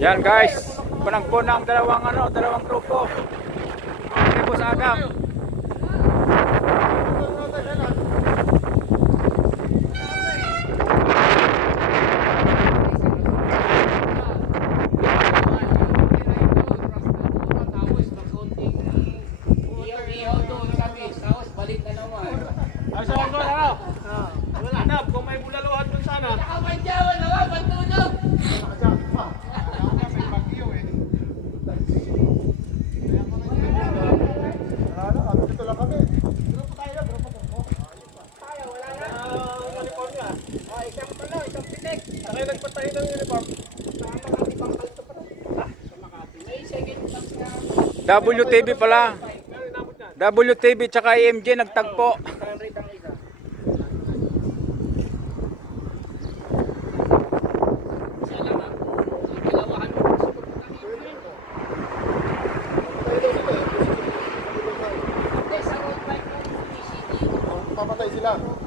Yan guys, panagpo ng dalawang grupo. Mga po sa Adam. Kung may bulaluhan dun sana. WTV pala. WTV tsaka IMG nagtagpo. Papatay sila.